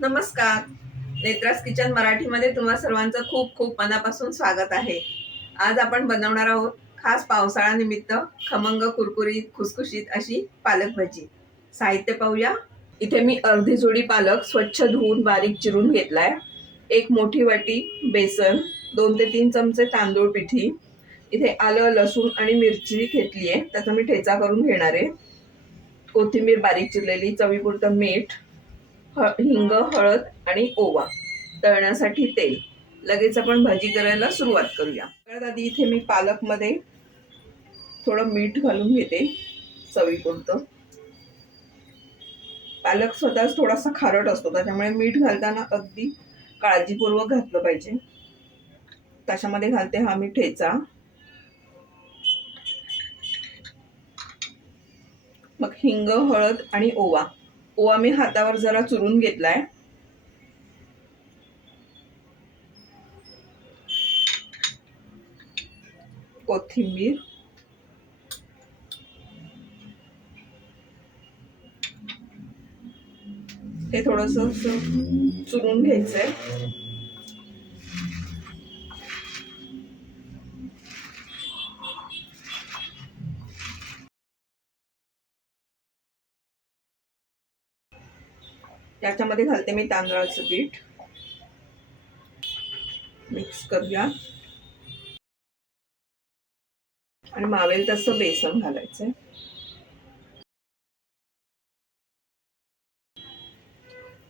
नमस्कार. नेत्रास किचन मराठीमध्ये तुम्हा सर्वांचं खूप खूप मनापासून स्वागत आहे. आज आपण बनवणार आहोत खास पावसाळ्यानिमित्त खमंग, कुरकुरीत, खुसखुशीत अशी पालक भजी. साहित्य पाहूया. इथे मी अर्धी जुडी पालक स्वच्छ धुवून बारीक चिरून घेतलाय. एक मोठी वाटी बेसन, 2 ते 3 चमचे तांदूळ पिठी. इथे आलं, लसूण आणि मिरची घेतली आहे, त्याचा मी ठेचा करून घेणार आहे. कोथिंबीर बारीक चिरलेली, चवीपुरतं मीठ, हिंग, हळद आणि ओवा, तळण्यासाठी तेल. लगेच आपण भाजी करायला सुरुवात करूया. सगळ्यात आधी इथे मी पालकमध्ये थोडं मीठ घालून घेते चवीपुरतं. पालक स्वतःच थोडासा खारट असतो, त्याच्यामुळे मीठ घालताना अगदी काळजीपूर्वक घातलं पाहिजे. त्याच्यामध्ये घालते हा मी ठेचा. मग हिंग, हळद आणि ओवा. ओवा मी हातावर जरा चुरून घेतलाय. कोथिंबीर, हे थोडस चुरून घ्यायचंय. त्याच्यामध्ये घालते मी तांदळाचं पीठ. मिक्स करूया आणि मावेल तसं बेसन घालायचंय.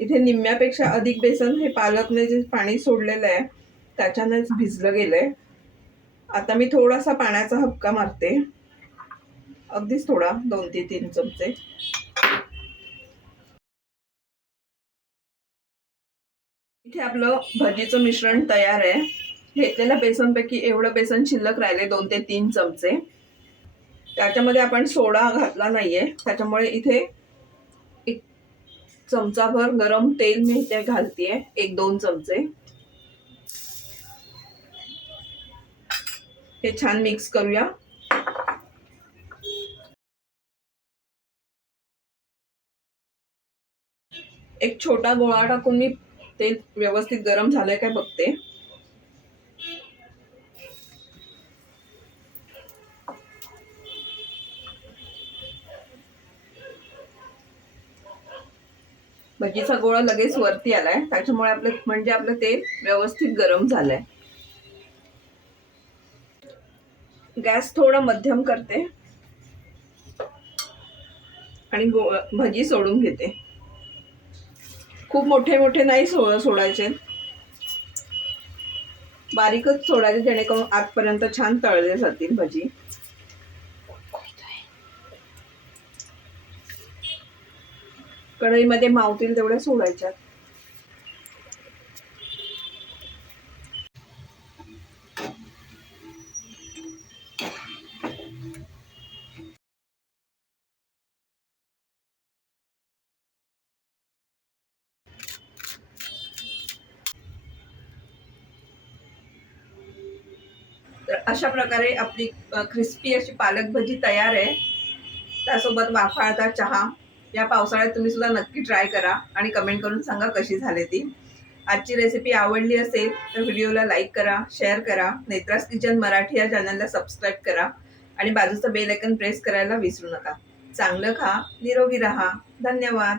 इथे निम्म्यापेक्षा अधिक बेसन हे पालकने जे पाणी सोडलेलं आहे त्याच्यानेच भिजलं गेलंय. आता मी थोडासा पाण्याचा हबका मारते, अगदीच थोडा, 2 ते 3 चमचे. इथे आपलं भजीचं मिश्रण तयार आहे. घेतलेल्या बेसनपैकी एवढं बेसन शिल्लक राहिले, 2 ते 3 चमचे. त्याच्यामध्ये आपण सोडा घातला नाहीये, त्याच्यामुळे इथे 1 चमचाभर गरम तेल मी इथे घालतेय, 1-2 चमचे. हे छान मिक्स करूया. एक छोटा गोळा टाकून मी तेल व्यवस्थित गरम झालंय काय बघते. भजीचा गोळा लगेच वरती आलाय, त्याच्यामुळे आपलं तेल व्यवस्थित गरम झालंय. गॅस थोडा मध्यम करते आणि भजी सोडून घेते. खूप मोठे मोठे नाही सोडायचे, बारीकच सोडायचे, जेणेकरून आतपर्यंत छान तळले जातील भजी. कढईमध्ये मावतील तेवढ्या सोडायच्या. तर अशा प्रकारे आपली क्रिस्पी अशी पालक भजी तयार आहे. त्यासोबत वाफाळता चहा. या पावसाळ्यात तुम्ही सुद्धा नक्की ट्राय करा आणि कमेंट करून सांगा कशी झाली ती. आजची रेसिपी आवडली असेल तर व्हिडिओला लाईक करा, शेअर करा, नेत्रास किचन मराठी या चॅनलला सबस्क्राईब करा आणि बाजूचं बेल आयकॉन प्रेस करायला विसरू नका. चांगलं खा, निरोगी राहा. धन्यवाद.